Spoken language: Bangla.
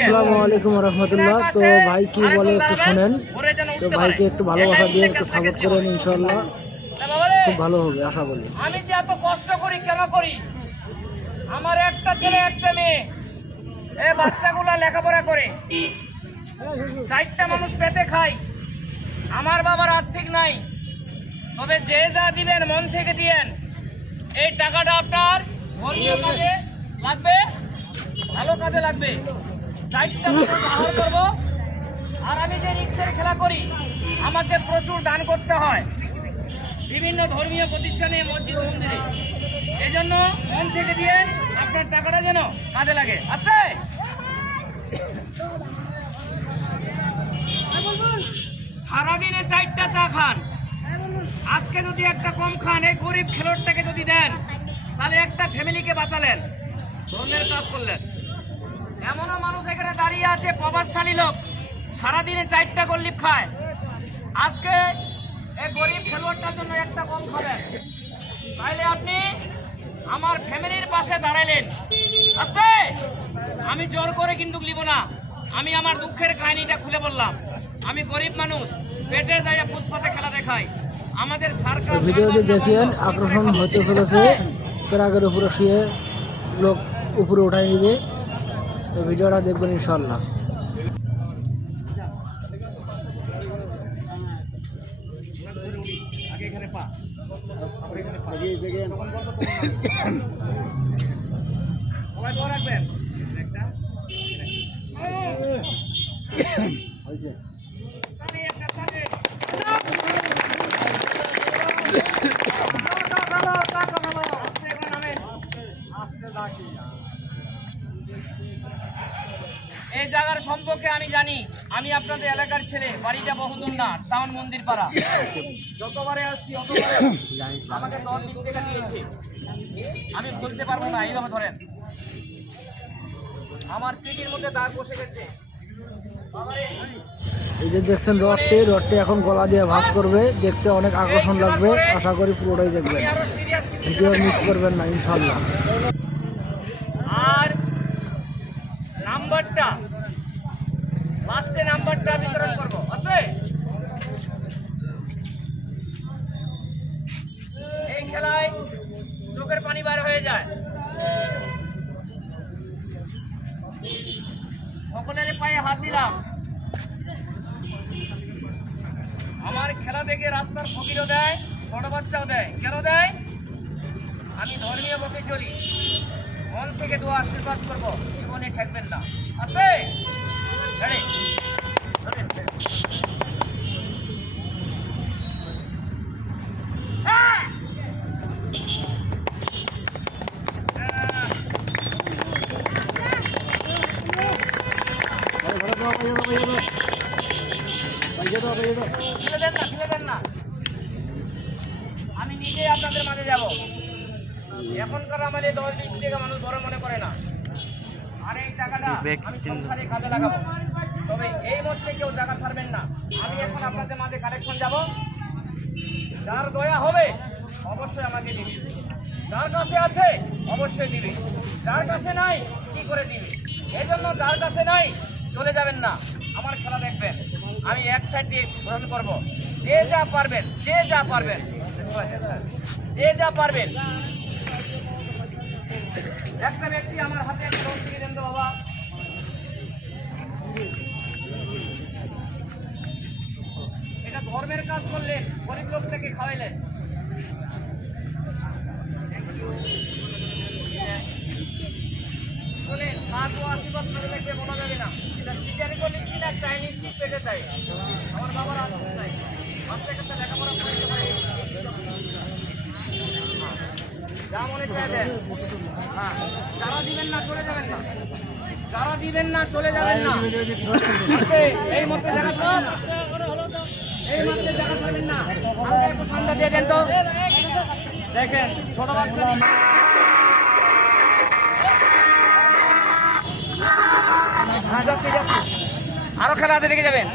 আসসালামু আলাইকুম রহমতুল্লাহ। তো ভাই কি বলে একটু শোনেন। তো ভাইকে একটু ভালোবাসা দিয়ে একটু সাপোর্ট করেন, ইনশাল্লাহ খুব ভালো হবে আশা করি। আমি যে এত কষ্ট করি কেন করি? আমার একটা ছেলে একটা মেয়ে, এই বাচ্চাগুলো লেখাপড়া করে, 4টা মানুষ পেতে খায়। আমার বাবার আর্থিক নাই, তবে যে যা দিবেন মন থেকে দিয়েন। এই টাকাটা আপনার ধর্মীয় কাজে লাগবে, ভালো কাজে লাগবে। 4টা মানুষ আহার করবো। আর আমি যে রিক্সের খেলা করি, আমাকে প্রচুর দান করতে হয় বিভিন্ন ধর্মীয় প্রতিষ্ঠানে, মসজিদ মন্দিরে। এই জন্য মন থেকে দিয়ে আপনার টাকাটা যেন কাজে লাগে। আস্তে সারাদিনে 4টা চা খান, আজকে যদি একটা কম খান, এই গরিব খেলোয়াড়টাকে যদি দেন, তাহলে একটা ফ্যামিলিকে বাঁচালেন, ধর্মের কাজ করলেন। এমনও মানুষ এখানে দাঁড়িয়ে আছে, প্রভাবশালী লোক, সারাদিনে 4টা গল্লিপ খায়। আজকে এই গরিব খেলোয়াড়টার জন্য একটা কম খাবেন, তাইলে আপনি আমার ফ্যামিলির পাশে দাঁড়াইলেন। আস্তে আমি জোর করে কিন্তু নিব না, আমি আমার দুঃখের কাহিনীটা খুলে বললাম। আমি গরিব মানুষ, পেটের দায়ে ফুটপাতে খেলা দেখাই। আমাদের সরকার ভিডিওটি দেখেন, আকর্ষণ হতে চলেছে। প্রাগের উপরে শুয়ে লোক উপরে উঠাই নিবে। তো ভিডিওটা দেখবেন ইনশাল্লাহ। এই জায়গার সম্পর্কে আমি জানি। আমি আপনাদের এলাকার ছেলে, বাড়িটা বহুদূর না, টাউন মন্দির পাড়া। যতবারে আসছি অতবারে আমাকে 10-20 টাকা দিয়েছে। আমি বলতে পারবো না, এইভাবে ধরেন। আমার পিঠির মধ্যে দাগ বসে গেছে। এই যে দেখছেন রডটি এখন গলা দিয়ে ভাঁজ করবে, দেখতে অনেক আকর্ষণ লাগবে। আশা করি পুরোটাই দেখবেন, ভিডিও মিস করবেন না ইনশাল্লাহ। আর নাম্বারটা, লাস্টে নাম্বারটা বিতরণ করবো। আছে এই খেলায় চোখের পানি বার হয়ে যায়। সকলের পায়ে হাত দিলাম। আমার খেলা দেখে রাস্তার ফকিরও দেয়, ছোট বাচ্চাও দেয়। কেন দেয়? আমি ধর্মীয় পথে চলি, মন থেকে দোয়া আশীর্বাদ করবো, জীবনে ঠেকবেন না। আছে আমি নিজেই আপনাদের মাঝে যাব। এখনকার আমাদের 10-20 টাকা মানুষ বড় মনে করে না। আর এই টাকাটা আমি সংসারে কাজে লাগাবো। তবে এই মধ্যে কেউ টাকা ছাড়বেন না। আমি এখন আপনাদের মাঝে কালেকশন যাব। যার দয়া হবে অবশ্যই আমাকে দিবে, যার কাছে আছে অবশ্যই দিবে, যার কাছে নাই কি করে দিবে। এই জন্য যার কাছে নাই চলে যাবেন না, আমার খেলা দেখবেন। আমি এক সাইড দিয়ে গ্রহণ করবো। যে যা পারবেন, যে যা পারবেন, যে যা পারবেন। একটা ব্যক্তি আমার হাতে একটা রোজ দিয়ে দেন তো বাবা। এটা ধর্মের কাজ করলেন, গরিব লোকটাকে খাওয়াইলেন। শোনেন, কাজ ও আশীর্বাদ করে দেখবে বলা যাবে না। এটা চিটারি করে নিচ্ছি না, চাই নিচ্ছি, পেটে চাই। আমার বাবার আশীর্বাদ চাই, বাচ্চা কাছে লেখাপড়া করতে পারি, যা মনে চায় দেন। হ্যাঁ, যারা দিবেন না চলে যাবেন না, যারা দিবেন না চলে যাবেন না। এই মধ্যে দেখা থাকবেন না, এই মধ্যে দেখা থাকবেন না। আমাকে একটু সামনে দিয়ে দেন তো। দেখেন ছোট বাচ্চা হ্যাঁ, যাচ্ছি যাচ্ছি, আরো খেলা আছে, দেখে যাবেন।